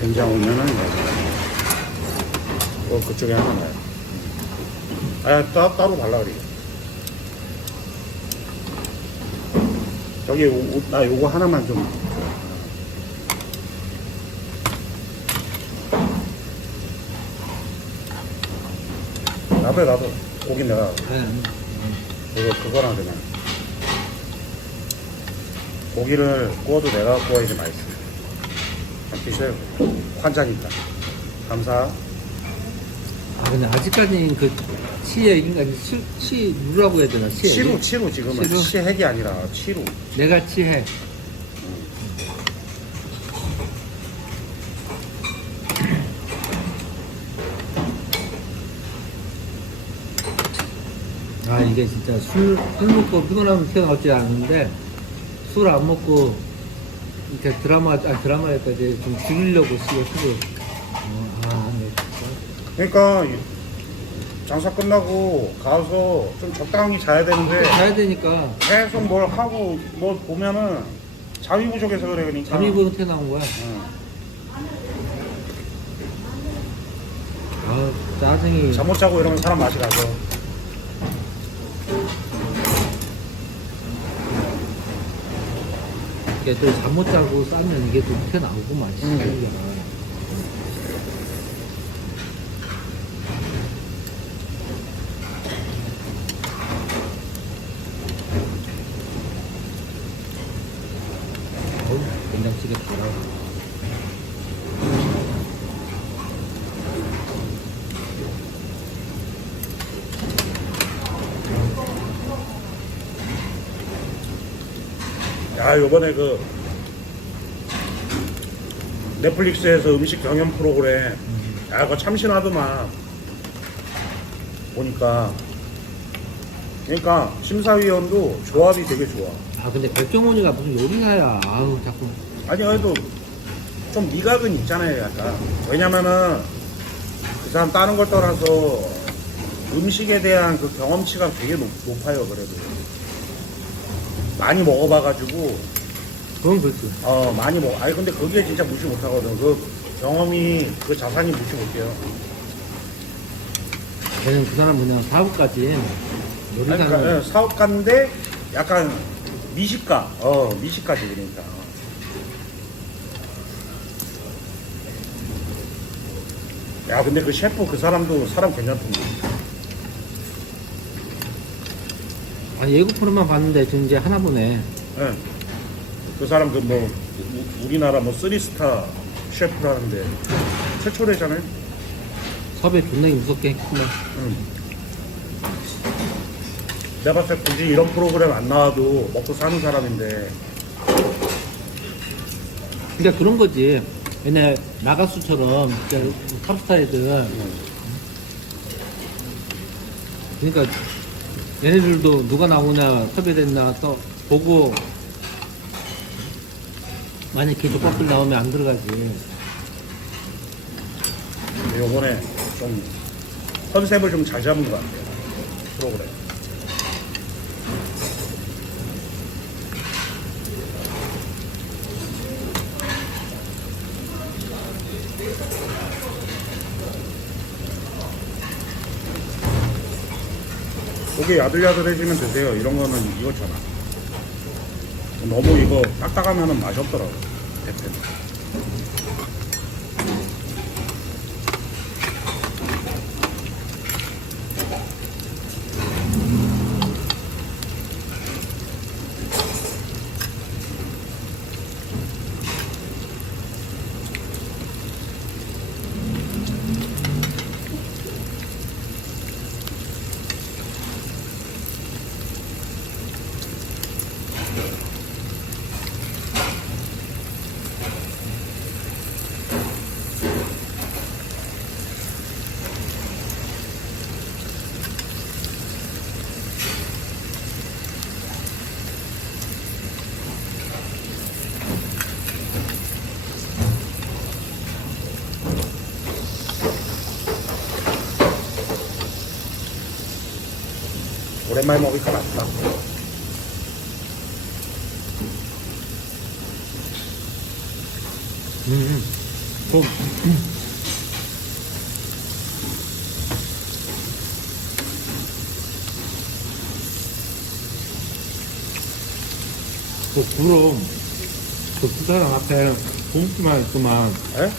된장 오면은 어 그쪽에 하나 놔요. 아 따, 따로 발라 그래. 저기 오- 오- 나 요거 하나만 좀. 나도 나도 고기 내가 네. 그거 그거랑 그냥 고기를 구워도 내가 구워야지 맛있어. 좀 드세요. 환자니까. 감사. 아, 근데 아직까지는 그 치의 인간, 치, 치루라고 해야 되나? 치의. 치루 치루 지금은 치루? 치핵이 아니라 치루. 내가 치해. 아, 이게 진짜 술, 술 먹고 피곤하면 튀어나오지 않는데, 술 안 먹고, 이렇게 드라마, 아, 드라마에까지 좀 죽이려고 쓰고, 술을. 어, 아, 네. 그러니까 이- 장사 끝나고 가서 좀 적당히 자야 되는데 자야 되니까, 계속 뭘 하고 뭐 보면은 잠이 부족해서 그래 그러니까. 잠이 부터 나온 거야. 응. 아, 짜증이. 잠 못 자고 이러면 사람 맛이 가서. 이게 또 잠 못 자고 싸면 이게 또 음. 시기가. 어우, 된장찌개 달아. 야 요번에 그 넷플릭스에서 음식 경연 프로그램. 야 그거 참신하더만. 보니까. 그러니까 심사위원도 조합이 되게 좋아. 아, 근데 백종원이가 무슨 요리사야. 아우, 자꾸. 아니 그래도 좀 미각은 있잖아요 약간. 왜냐면은 그 사람 다른 걸 떠나서 음식에 대한 그 경험치가 되게 높, 높아요 그래도 많이 먹어봐가지고 그건 그렇지. 어 많이 먹어 아니 근데 그게 진짜 무시 못하거든 그 경험이 그 자산이 무시 못해요 걔는 그 사람 그냥 사업까지. 아니. 그러니까, 예, 사업가인데 약간 미식가 어 미식가지 그러니까 야 근데 그 셰프 그 사람도 사람 괜찮던데 아니, 예고 프로만 봤는데 지금 이제 하나 보네. 예. 그 사람 그 뭐 우리나라 뭐 쓰리스타 셰프라는데 최초래잖아요 섭외 존나 무섭게 했구만. 응. 내가 봤을 때 굳이 이런 프로그램 안 나와도 먹고 사는 사람인데 그러니까 그런 거지. 옛날 나가수처럼 진짜 탑스타 애들. 그러니까 얘네들도 누가 나오냐 섭외됐나 또 보고 만약 계속 커플 나오면 안 들어가지. 요번에 좀 컨셉을 좀 잘 잡은 것 같아요 프로그램 고기 야들야들해지면 드세요. 이런 거는 이거잖아. 너무 이거 딱딱하면 맛이 없더라고. 대패는 오랜만에 먹으니까 맛있다. 음, 좀. 음. 그 구름, 그 부사장 앞에 고깃집만 있구만. 에?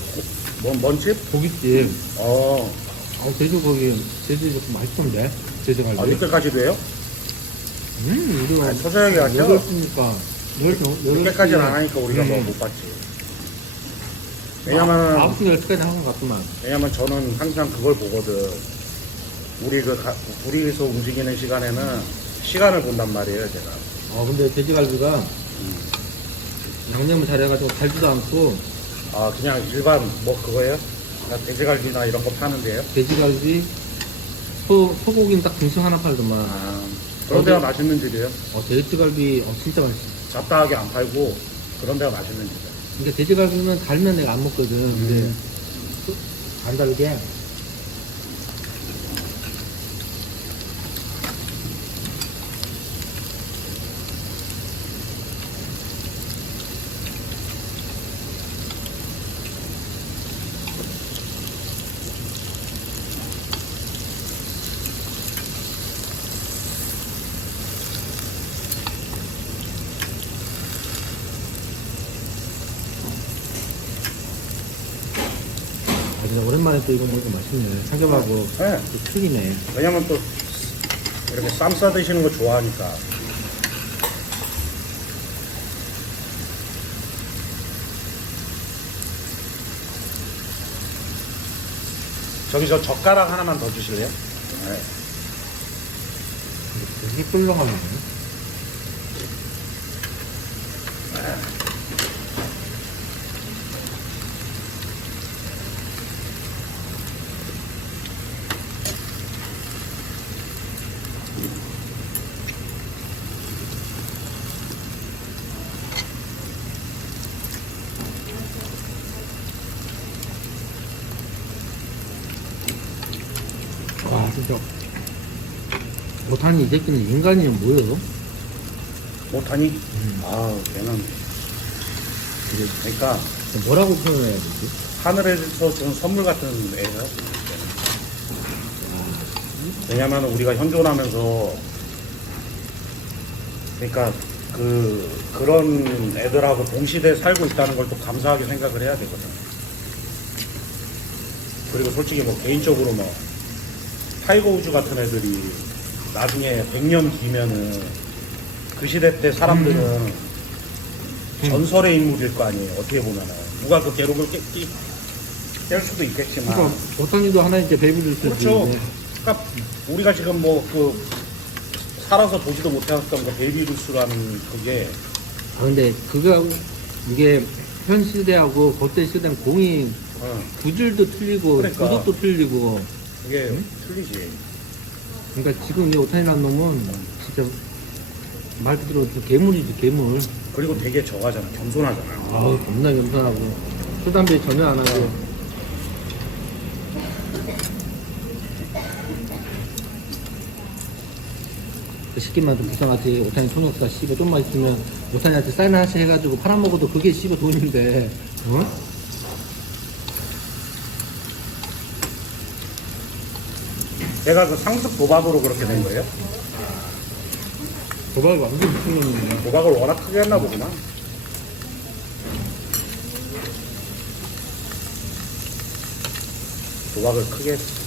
뭔, 뭔 집? 고깃집. 어. 어, 돼지고기, 돼지고기 좀 맛있던데? 돼지갈비. 아, 늦게까지도 해요? 음, 우리가. 아니, 서서하게 하죠. 여덟 시니까. 열 시, 여덟 늦게까지는 안 하니까 우리가 음. 뭐못 봤지. 왜냐면은, 아홉 시, 열 시까지 하는 것 같구만. 왜냐면 저는 항상 그걸 보거든. 우리 그, 가, 둘이서 움직이는 시간에는 시간을 본단 말이에요, 제가. 어, 근데 돼지갈비가 양념을 잘해가지고 달지도 않고, 아, 그냥 일반, 뭐, 그거예요? 그냥 돼지갈비나 이런 거 파는데요? 돼지갈비, 소, 소고기는 딱 등심 하나 팔더만. 아, 그런 데가 맛있는 집이에요. 어, 돼지갈비, 어, 진짜 맛있어. 잡다하게 안 팔고, 그런 데가 맛있는 집이에요. 그러니까 돼지갈비는 달면 내가 안 먹거든. 근데, 음. 안 달게. 또 이거 먹으니까 맛있네. 삼겹하고 네. 또 틀리네. 왜냐면 또, 이렇게 쌈 싸 드시는 거 좋아하니까. 저기 저 젓가락 하나만 더 주실래요? 네. 되게 꿀렁하네. 와, 진짜. 못하니 이 새끼는 인간이 뭐예요? 못하니? 음. 아, 걔는. 그러니까, 뭐라고 표현해야 되지? 하늘에서 준 선물 같은 애예요. 왜냐면 우리가 현존하면서 그러니까 그 그런 애들하고 동시대에 살고 있다는 걸 또 감사하게 생각을 해야 되거든. 그리고 솔직히 뭐 개인적으로 뭐 타이거 우즈 같은 애들이 나중에 100년 뒤면은 그 시대 때 사람들은 음. 전설의 인물일 거 아니에요. 어떻게 보면은 누가 그 기록을 깨, 깨, 깰 수도 있겠지만 그러니까 어떤이도 하나 이제 베이비루스 그렇죠. 그러니까 우리가 지금 뭐 그 살아서 보지도 못했던 그 베이비 루스라는 그게 아 근데 그거 이게 현 시대하고 그때 시대는 공이 어, 구질도 틀리고 그러니까. 구도도 틀리고 그게 틀리지. 그러니까 지금 이 오탄이라는 놈은 진짜 말 그대로 저 괴물이지 괴물 그리고 되게 저가잖아. 겸손하잖아. 아우 겁나 겸손하고 술 담배 전혀 안 하고 그 새끼만 좀 불쌍하지 오탄이 통역사 씨가 좀만 있으면 오탄이한테 사인 하나씩 해가지고 팔아먹어도 그게 씨가 돈인데 어? 내가 그 상습 도박으로 그렇게 된 거예요? 도박이 완전 미친놈이네 도박을 워낙 크게 했나 보구나. 도박을 크게 했어.